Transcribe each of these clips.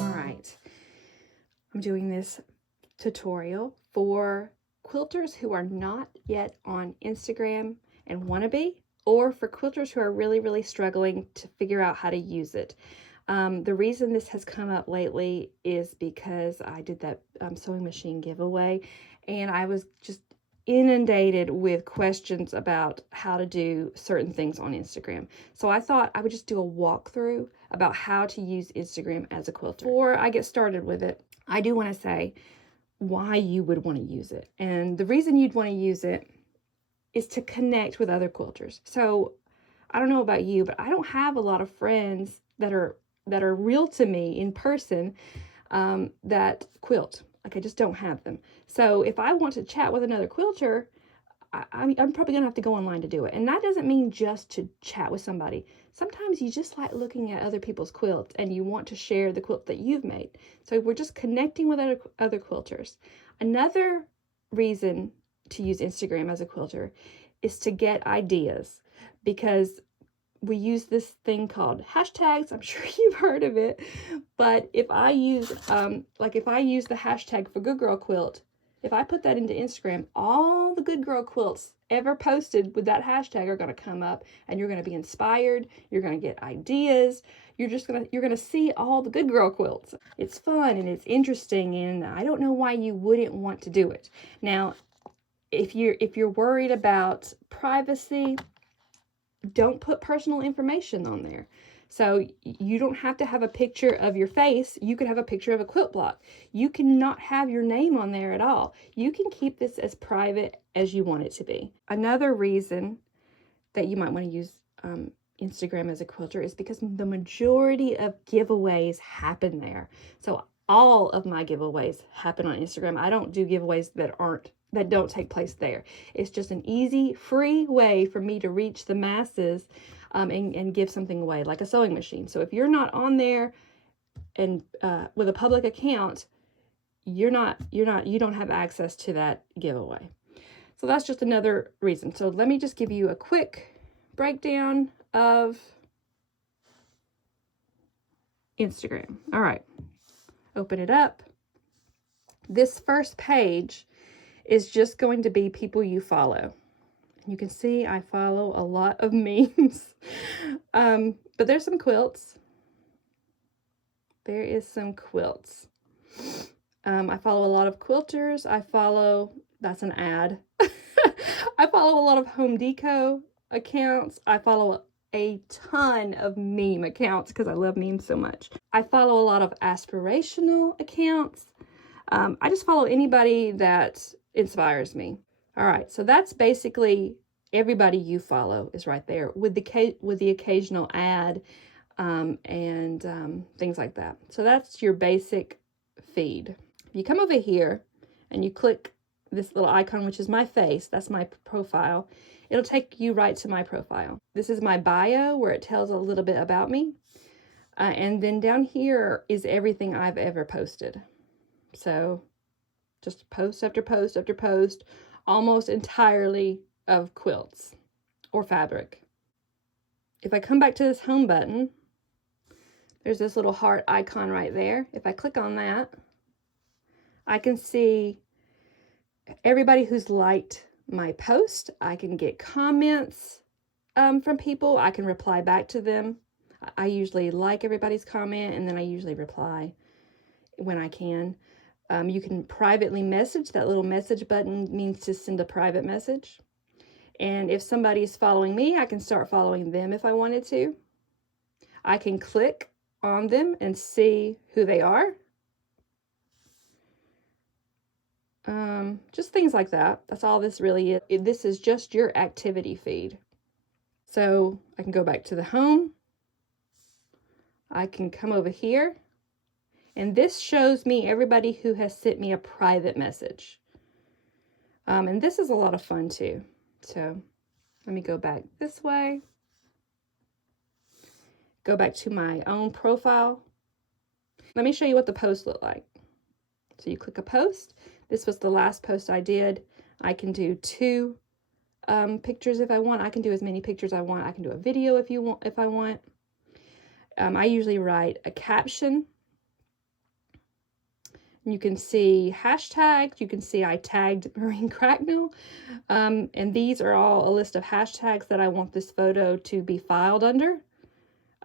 Alright, I'm doing this tutorial for quilters who are not yet on Instagram and want to be, or for quilters who are really struggling to figure out how to use it. The reason this has come up lately is because I did that sewing machine giveaway, and I was just inundated with questions about how to do certain things on Instagram. So I thought I would just do a walkthrough about how to use Instagram as a quilter. Before I get started with it, I do want to say why you would want to use it. And the reason you'd want to use it is to connect with other quilters. So I don't know about you, but I don't have a lot of friends that are real to me in person that quilt. Like, I just don't have them. So if I want to chat with another quilter, I'm probably gonna have to go online to do it. And that doesn't mean just to chat with somebody. Sometimes you just like looking at other people's quilts and you want to share the quilt that you've made. So we're just connecting with other quilters. Another reason to use Instagram as a quilter is to get ideas, because we use this thing called hashtags. I'm sure you've heard of it, but if I use if I use the hashtag for Good Girl Quilt, if I put that into Instagram, all the Good Girl quilts ever posted with that hashtag are going to come up, and you're going to be inspired. You're going to get ideas. You're going to see all the Good Girl quilts. It's fun and it's interesting, and I don't know why you wouldn't want to do it. Now, if you're worried about privacy, don't put personal information on there. So you don't have to have a picture of your face. You could have a picture of a quilt block. You cannot have your name on there at all. You can keep this as private as you want it to be. Another reason that you might want to use Instagram as a quilter is because the majority of giveaways happen there. So all of my giveaways happen on Instagram. I don't do giveaways that don't take place there. It's just an easy, free way for me to reach the masses and give something away, like a sewing machine. So if you're not on there and with a public account, you don't have access to that giveaway. So that's just another reason. So let me just give you a quick breakdown of Instagram. All right, open it up. This first page is just going to be people you follow. You can see I follow a lot of memes, but there's some quilts. There is some quilts. I follow a lot of quilters. That's an ad. I follow a lot of Home Deco accounts. I follow a ton of meme accounts because I love memes so much. I follow a lot of aspirational accounts. I just follow anybody that inspires me. All right, so that's basically everybody you follow is right there with the occasional ad and things like that. So that's your basic feed. If you come over here and you click this little icon, which is my face, that's my profile, it'll take you right to my profile. This is my bio, where it tells a little bit about me. And then down here is everything I've ever posted. So just post after post after post, almost entirely of quilts or fabric. If I come back to this home button, there's this little heart icon right there. If I click on that, I can see everybody who's liked my post. I can get comments from people. I can reply back to them. I usually like everybody's comment, and then I usually reply when I can. You can privately message. That little message button means to send a private message. And if somebody's following me, I can start following them if I wanted to. I can click on them and see who they are. Just things like that. That's all this really is. This is just your activity feed. So I can go back to the home. I can come over here. And this shows me everybody who has sent me a private message. And this is a lot of fun too. So let me go back this way. Go back to my own profile. Let me show you what the posts look like. So you click a post. This was the last post I did. I can do 2 pictures if I want. I can do as many pictures I want. I can do a video if I want. I usually write a caption. You can see hashtags. You can see I tagged Marine Cracknell. And these are all a list of hashtags that I want this photo to be filed under.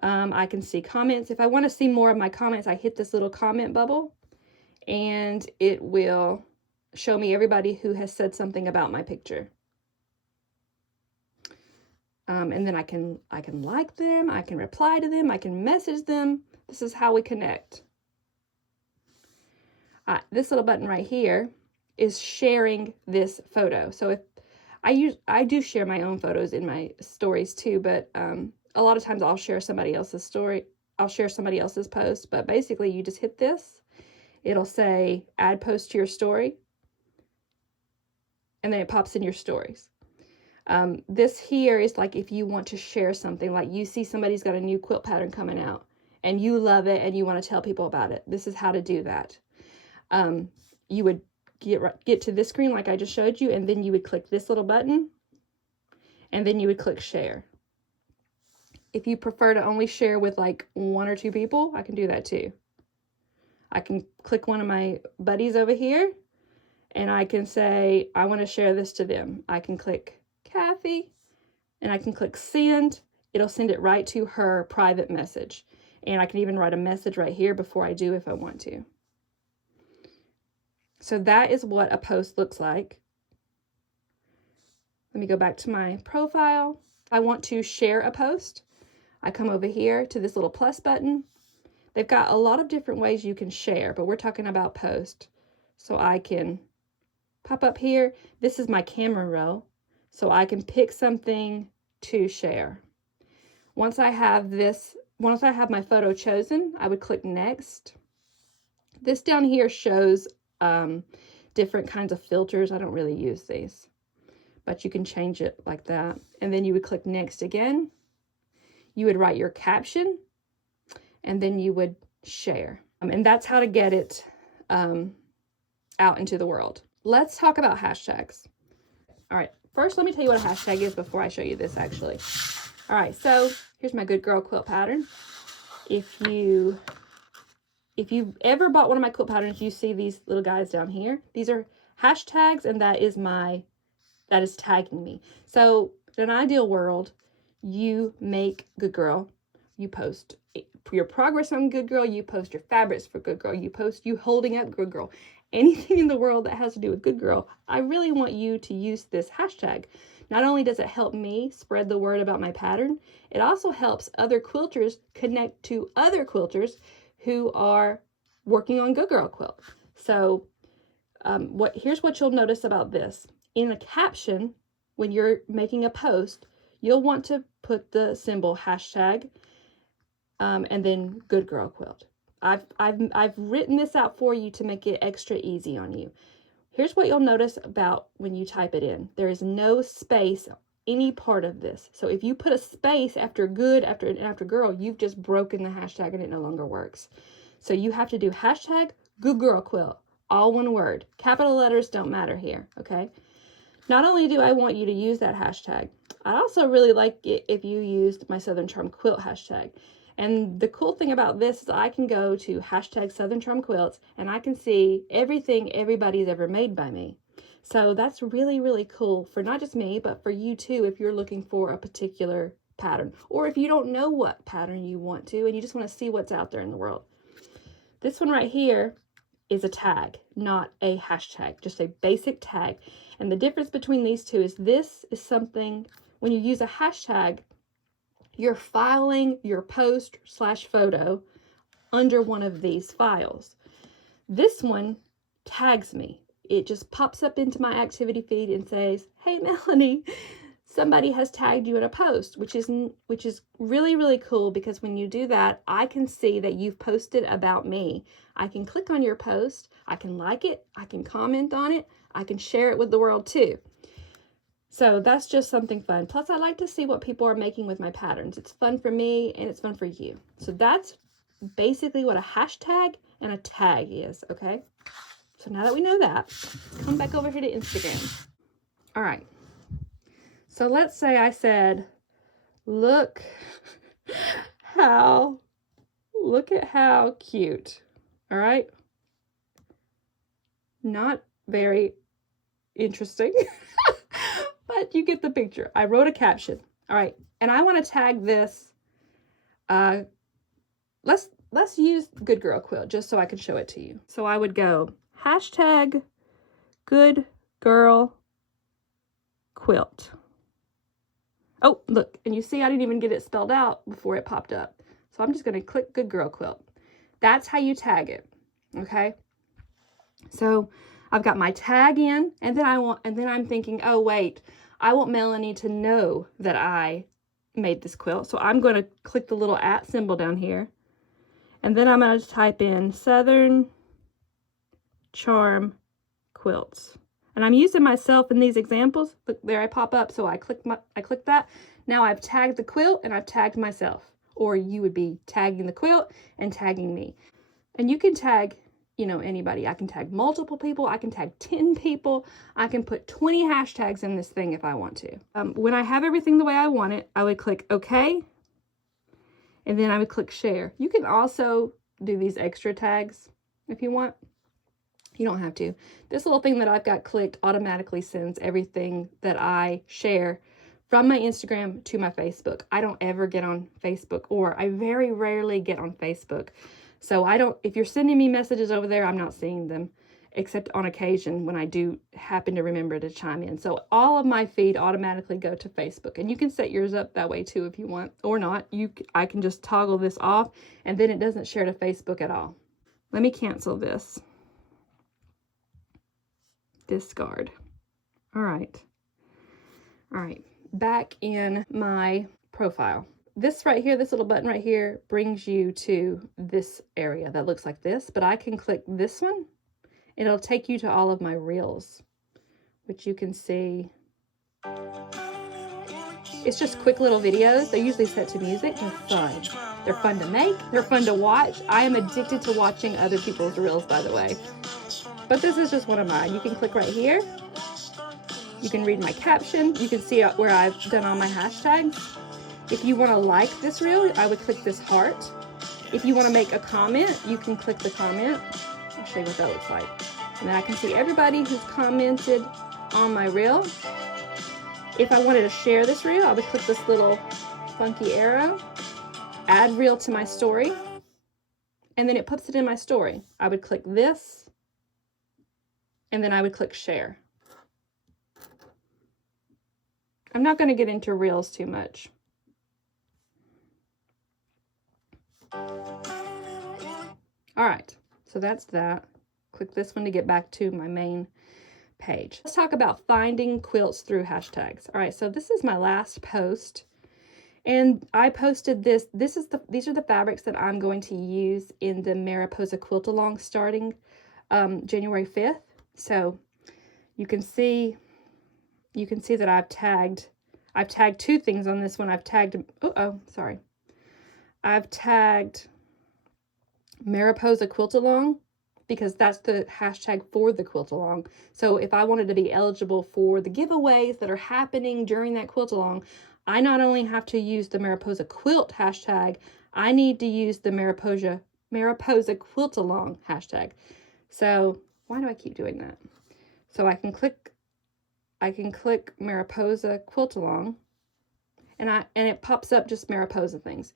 I can see comments. If I want to see more of my comments, I hit this little comment bubble and it will show me everybody who has said something about my picture. And then I can like them, I can reply to them, I can message them. This is how we connect. This little button right here is sharing this photo. So if I do share my own photos in my stories too, but a lot of times I'll share somebody else's story. I'll share somebody else's post, but basically you just hit this. It'll say add post to your story. And then it pops in your stories. This here is like if you want to share something, like you see somebody's got a new quilt pattern coming out and you love it and you want to tell people about it. This is how to do that. You would get to this screen like I just showed you, and then you would click this little button and then you would click share. If you prefer to only share with like 1 or 2 people, I can do that too. I can click one of my buddies over here and I can say, I want to share this to them. I can click Kathy and I can click send. It'll send it right to her private message. And I can even write a message right here before I do if I want to. So that is what a post looks like. Let me go back to my profile. I want to share a post. I come over here to this little plus button. They've got a lot of different ways you can share, but we're talking about post. So I can pop up here. This is my camera roll. So I can pick something to share. Once I have my photo chosen, I would click next. This down here shows different kinds of filters. I don't really use these, but you can change it like that. And then you would click next again. You would write your caption and then you would share. And that's how to get it out into the world. Let's talk about hashtags. All right, first let me tell you what a hashtag is before I show you this actually. All right, so here's my Good Girl quilt pattern. If you've ever bought one of my quilt patterns, you see these little guys down here. These are hashtags, and that is tagging me. So in an ideal world, you make Good Girl, you post your progress on Good Girl, you post your fabrics for Good Girl, you post you holding up Good Girl. Anything in the world that has to do with Good Girl, I really want you to use this hashtag. Not only does it help me spread the word about my pattern, it also helps other quilters connect to other quilters who are working on Good Girl quilt. So here's what you'll notice about this. In a caption, when you're making a post, you'll want to put the symbol hashtag and then Good Girl quilt. I've written this out for you to make it extra easy on you. Here's what you'll notice about when you type it in. There is no space any part of this. So if you put a space after good, after girl, you've just broken the hashtag and it no longer works. So you have to do hashtag Good Girl quilt, all one word. Capital letters don't matter here, okay? Not only do I want you to use that hashtag, I also really like it if you used my Southern Charm Quilt hashtag. And the cool thing about this is I can go to hashtag Southern Charm Quilts and I can see everything everybody's ever made by me. So that's really, really cool for not just me, but for you too, if you're looking for a particular pattern, or if you don't know what pattern you want to and you just want to see what's out there in the world. This one right here is a tag, not a hashtag, just a basic tag. And the difference between these two is this is something, when you use a hashtag, you're filing your post/photo under one of these files. This one tags me. It just pops up into my activity feed and says, hey Melanie, somebody has tagged you in a post, which is really, really cool, because when you do that, I can see that you've posted about me. I can click on your post, I can like it, I can comment on it, I can share it with the world too. So that's just something fun. Plus, I like to see what people are making with my patterns. It's fun for me and it's fun for you. So that's basically what a hashtag and a tag is, okay? So now that we know that, let's come back over here to Instagram. All right. So let's say I said, look at how cute. All right. Not very interesting, but you get the picture. I wrote a caption. All right. And I want to tag this. Let's use Good Girl Quilt just so I can show it to you. So I would go hashtag Good Girl Quilt. Oh, look, and you see I didn't even get it spelled out before it popped up. So I'm just going to click Good Girl Quilt. That's how you tag it. Okay. So I've got my tag in, and then I'm thinking, oh wait, I want Melanie to know that I made this quilt. So I'm going to click the little @ symbol down here. And then I'm going to type in Southern Charm Quilts. And I'm using myself in these examples. Look, there I pop up. So I click that. Now I've tagged the quilt and I've tagged myself. Or you would be tagging the quilt and tagging me. And you can tag, you know, anybody. I can tag multiple people. I can tag 10 people. I can put 20 hashtags in this thing if I want to. When I have everything the way I want it, I would click OK. And then I would click share. You can also do these extra tags if you want. You don't have to. This little thing that I've got clicked automatically sends everything that I share from my Instagram to my Facebook. I don't ever get on Facebook, or I very rarely get on Facebook. So if you're sending me messages over there, I'm not seeing them, except on occasion when I do happen to remember to chime in. So all of my feed automatically go to Facebook, and you can set yours up that way too if you want, or not. I can just toggle this off, and then it doesn't share to Facebook at all. Let me cancel this. Discard. All right. Back in my profile. This right here, this little button right here brings you to this area that looks like this, but I can click this one. It'll take you to all of my reels, which you can see. It's just quick little videos. They're usually set to music. They're fun. They're fun to make. They're fun to watch. I am addicted to watching other people's reels, by the way. But this is just one of mine. You can click right here. You can read my caption. You can see where I've done all my hashtags. If you want to like this reel, I would click this heart. If you want to make a comment, you can click the comment. I'll show you what that looks like. And then I can see everybody who's commented on my reel. If I wanted to share this reel, I would click this little funky arrow, add reel to my story, and then it puts it in my story. I would click this, and then I would click share. I'm not going to get into reels too much. All right, so that's that. Click this one to get back to my main page. Let's talk about finding quilts through hashtags. All right, so this is my last post, and I posted this. These are the fabrics that I'm going to use in the Mariposa Quilt Along starting January 5th. So you can see that I've tagged 2 things on this one. I've tagged I've tagged Mariposa Quilt Along, because that's the hashtag for the quilt along. So if I wanted to be eligible for the giveaways that are happening during that quilt along, I not only have to use the Mariposa Quilt hashtag, I need to use the Mariposa Quilt Along hashtag. So why do I keep doing that? So I can click Mariposa Quilt Along, and it pops up just Mariposa things.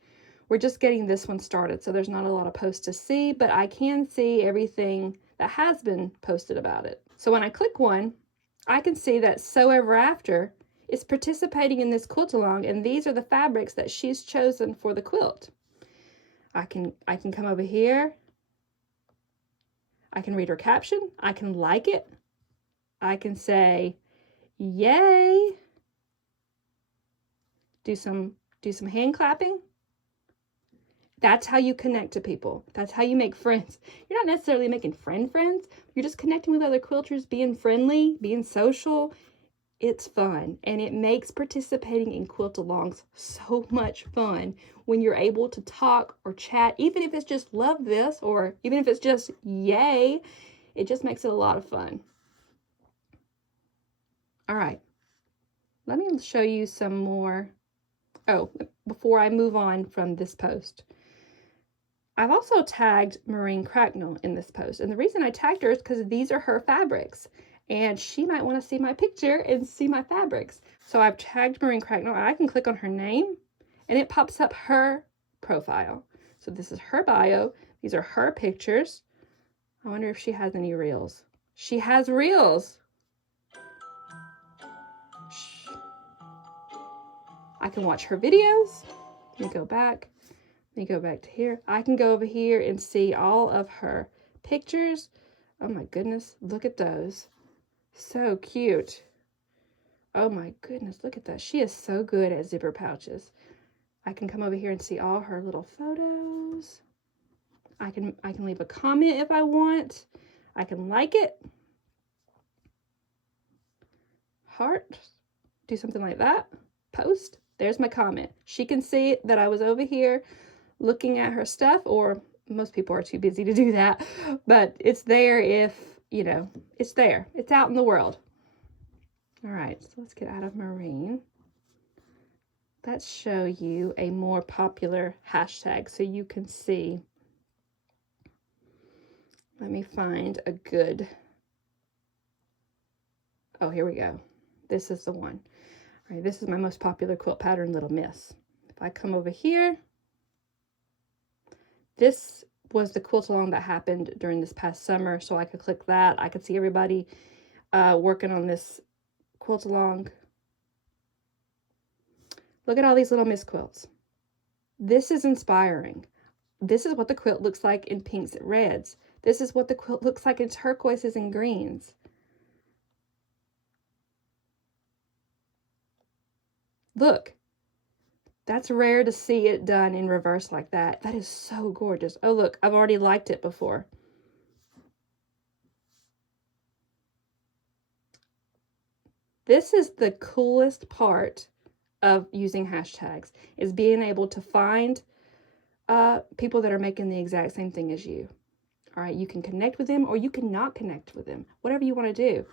We're just getting this one started, so there's not a lot of posts to see, but I can see everything that has been posted about it. So when I click one, I can see that Sew Ever After is participating in this quilt along, and these are the fabrics that she's chosen for the quilt. I can come over here. I can read her caption. I can like it. I can say, yay. Do some hand clapping. That's how you connect to people. That's how you make friends. You're not necessarily making friends. You're just connecting with other quilters, being friendly, being social. It's fun, and it makes participating in quilt alongs so much fun when you're able to talk or chat, even if it's just love this, or even if it's just yay. It just makes it a lot of fun. All right. let me show you some more. Oh, before I move on from this post, I've also tagged Maureen Cracknell in this post. And the reason I tagged her is because these are her fabrics. And she might want to see my picture and see my fabrics. So I've tagged Maureen Cracknell. I can click on her name and it pops up her profile. So this is her bio. These are her pictures. I wonder if she has any reels. She has reels. I can watch her videos. Let me go back. Let me go back to here. I can go over here and see all of her pictures. Oh my goodness, look at those. So cute. Oh my goodness, look at that. She is so good at zipper pouches. I can come over here and see all her little photos. I can leave a comment if I want. I can like it. Heart. Do something like that. Post. There's my comment. She can see that I was over here looking at her stuff, or most people are too busy to do that, but it's there if, you know, it's there. It's out in the world. All right, so let's get out of Marine. Let's show you a more popular hashtag so you can see. Let me find a good, oh, here we go. This is the one. All right, this is my most popular quilt pattern, Little Miss. If I come over here, this was the quilt along that happened during this past summer, so I could click that. I could see everybody working on this quilt along. Look at all these Little Miss quilts. This is inspiring. This is what the quilt looks like in pinks and reds. This is what the quilt looks like in turquoises and greens. Look, that's rare to see it done in reverse like that. That is so gorgeous. Oh, look, I've already liked it before. This is the coolest part of using hashtags, is being able to find people that are making the exact same thing as you. All right, you can connect with them or you can not connect with them, whatever you want to do.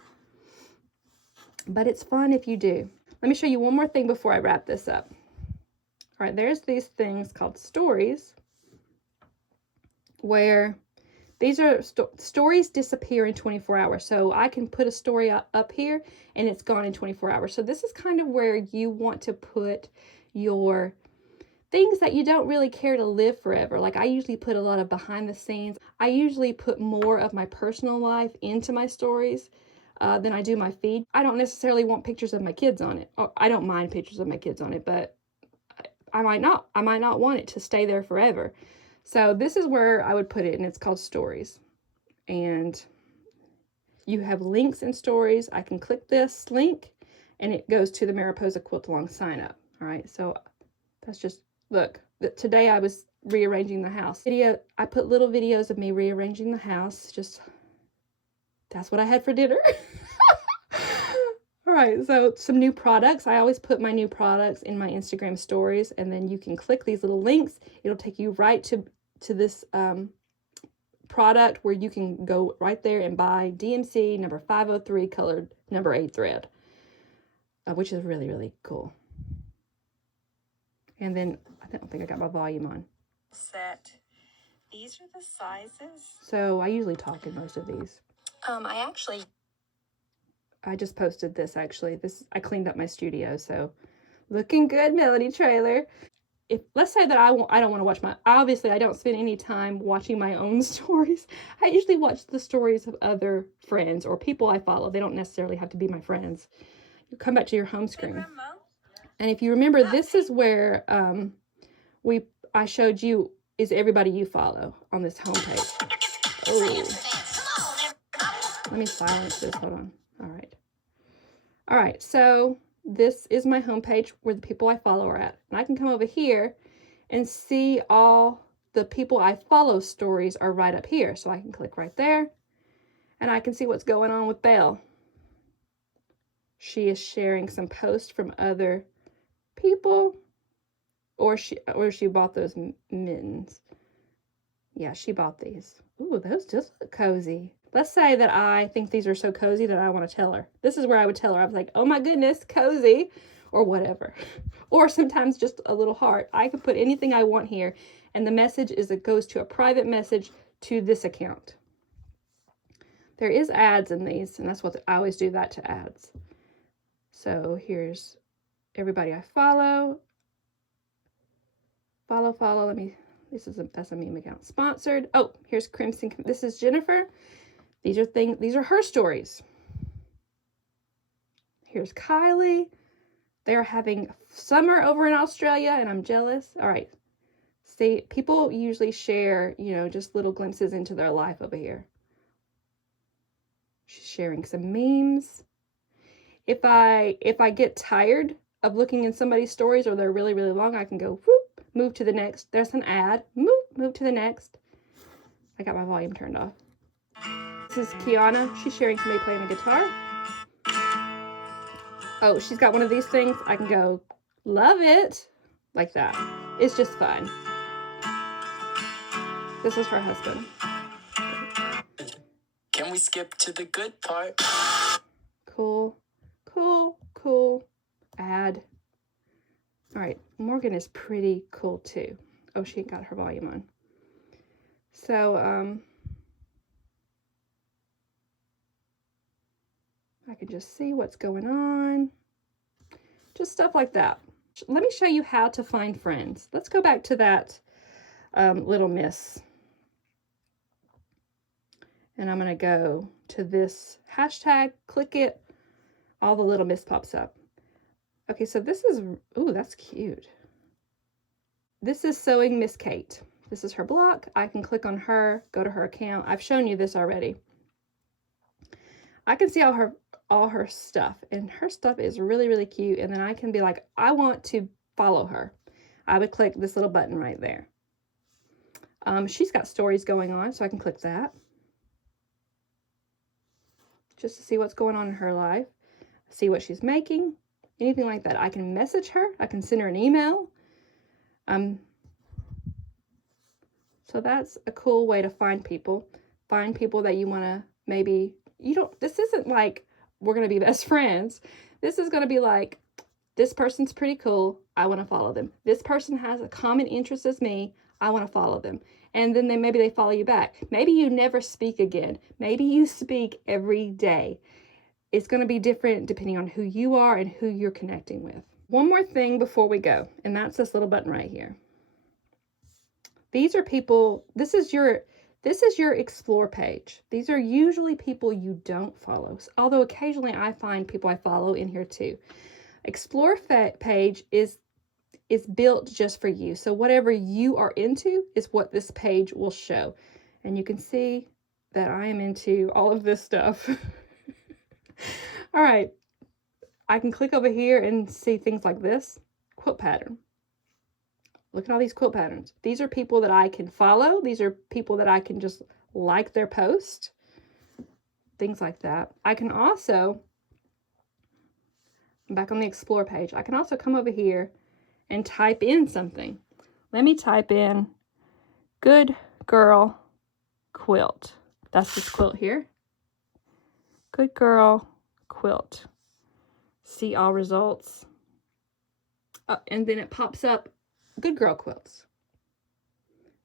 But it's fun if you do. Let me show you one more thing before I wrap this up. All right, there's these things called stories, where these are stories disappear in 24 hours. So I can put a story up here and it's gone in 24 hours. So this is kind of where you want to put your things that you don't really care to live forever. Like I usually put a lot of behind the scenes. I usually put more of my personal life into my stories than I do my feed. I don't necessarily want pictures of my kids on it. I don't mind pictures of my kids on it, but I might not want it to stay there forever. So this is where I would put it, and it's called stories. And you have links in stories. I can click this link and it goes to the Mariposa Quilt Along sign up. All right, so that's just, look, today I was rearranging the house. I put little videos of me rearranging the house. Just, that's what I had for dinner. All right, so some new products. I always put my new products in my Instagram stories, and then you can click these little links. It'll take you right to this product where you can go right there and buy DMC number 503 colored number 8 thread, which is really, really cool. And then I don't think I got my volume on. Set. These are the sizes. So I usually talk in most of these. I just posted this actually. I cleaned up my studio, so looking good, Melanie trailer. If let's say that I don't want to watch obviously I don't spend any time watching my own stories. I usually watch the stories of other friends or people I follow. They don't necessarily have to be my friends. You come back to your home screen. And if you remember, this is where I showed you is everybody you follow on this homepage. Oh. Let me silence this. Hold on. All right, so this is my homepage where the people I follow are at. And I can come over here and see all the people I follow stories are right up here. So I can click right there and I can see what's going on with Belle. She is sharing some posts from other people, or she bought those mittens. Yeah, she bought these. Ooh, those just look cozy. Let's say that I think these are so cozy that I want to tell her. This is where I would tell her. I was like, oh my goodness, cozy, or whatever. Or sometimes just a little heart. I can put anything I want here, and the message is it goes to a private message to this account. There is ads in these, and that's what I always do that to ads. So here's everybody I follow. Follow. Let me, that's a meme account. Sponsored. Oh, here's Crimson. This is Jennifer. These are her stories. Here's Kylie. They're having summer over in Australia, and I'm jealous. All right. See, people usually share, just little glimpses into their life over here. She's sharing some memes. If I get tired of looking in somebody's stories or they're really, really long, I can go, whoop, move to the next. There's an ad. Move to the next. I got my volume turned off. This is Kiana. She's sharing somebody playing a guitar. Oh, she's got one of these things. I can go, love it, like that. It's just fun. This is her husband. Can we skip to the good part? Cool. Ad. All right, Morgan is pretty cool too. Oh, she got her volume on. So, I can just see what's going on. Just stuff like that. Let me show you how to find friends. Let's go back to that little miss. And I'm going to go to this hashtag, click it, all the little miss pops up. Okay, so this is, ooh, that's cute. This is Sewing Miss Kate. This is her block. I can click on her, go to her account. I've shown you this already. I can see all her stuff, and her stuff is really, really cute. And then I can be like, I want to follow her. I would click this little button right there. She's got stories going on, so I can click that just to see what's going on in her life, see what she's making, anything like that. I can message her. I can send her an email. So that's a cool way to find people. Find people that you want to maybe, this isn't like we're going to be best friends. This is going to be like, this person's pretty cool. I want to follow them. This person has a common interest as me. I want to follow them. And then maybe they follow you back. Maybe you never speak again. Maybe you speak every day. It's going to be different depending on who you are and who you're connecting with. One more thing before we go, and that's this little button right here. These are people, this is your explore page. These are usually people you don't follow, although occasionally I find people I follow in here too. Explore page is built just for you. So whatever you are into is what this page will show. And you can see that I am into all of this stuff. All right. I can click over here and see things like this. Quilt pattern. Look at all these quilt patterns. These are people that I can follow. These are people that I can just like their post. Things like that. I can also, back on the explore page, I can also come over here and type in something. Let me type in good girl quilt. That's this quilt here. Good girl quilt. See all results. And then it pops up good girl quilts.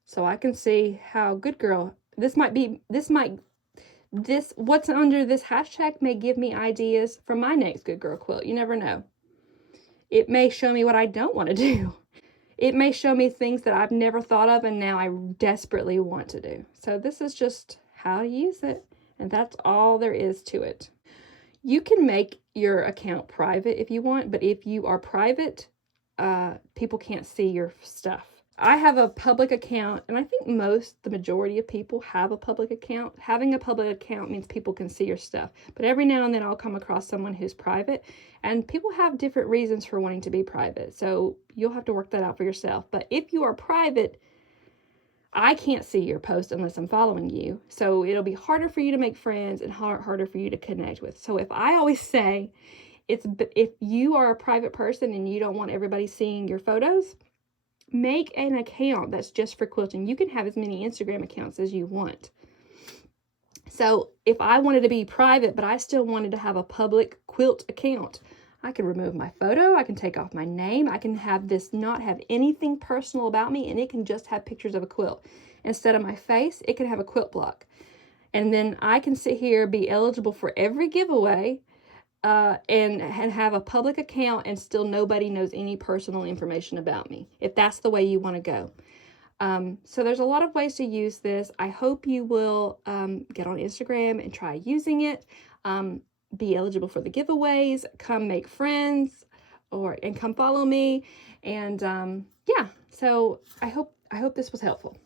So I can see how good girl, what's under this hashtag may give me ideas for my next good girl quilt. You never know. It may show me what I don't want to do. It may show me things that I've never thought of and now I desperately want to do. So this is just how to use it. And that's all there is to it. You can make your account private if you want, but if you are private, people can't see your stuff. I have a public account, and I think the majority of people have a public account. Having a public account means people can see your stuff. But every now and then I'll come across someone who's private, and people have different reasons for wanting to be private. So you'll have to work that out for yourself. But if you are private, I can't see your post unless I'm following you. So it'll be harder for you to make friends and harder for you to connect with. So if I always say, if you are a private person and you don't want everybody seeing your photos, make an account that's just for quilting. You can have as many Instagram accounts as you want. So if I wanted to be private, but I still wanted to have a public quilt account, I can remove my photo, I can take off my name, I can have this not have anything personal about me, and it can just have pictures of a quilt. Instead of my face, it can have a quilt block. And then I can sit here, be eligible for every giveaway, and have a public account, and still nobody knows any personal information about me, if that's the way you want to go. So there's a lot of ways to use this. I hope you will get on Instagram and try using it. Be eligible for the giveaways, come make friends, and come follow me. And yeah, so I hope this was helpful.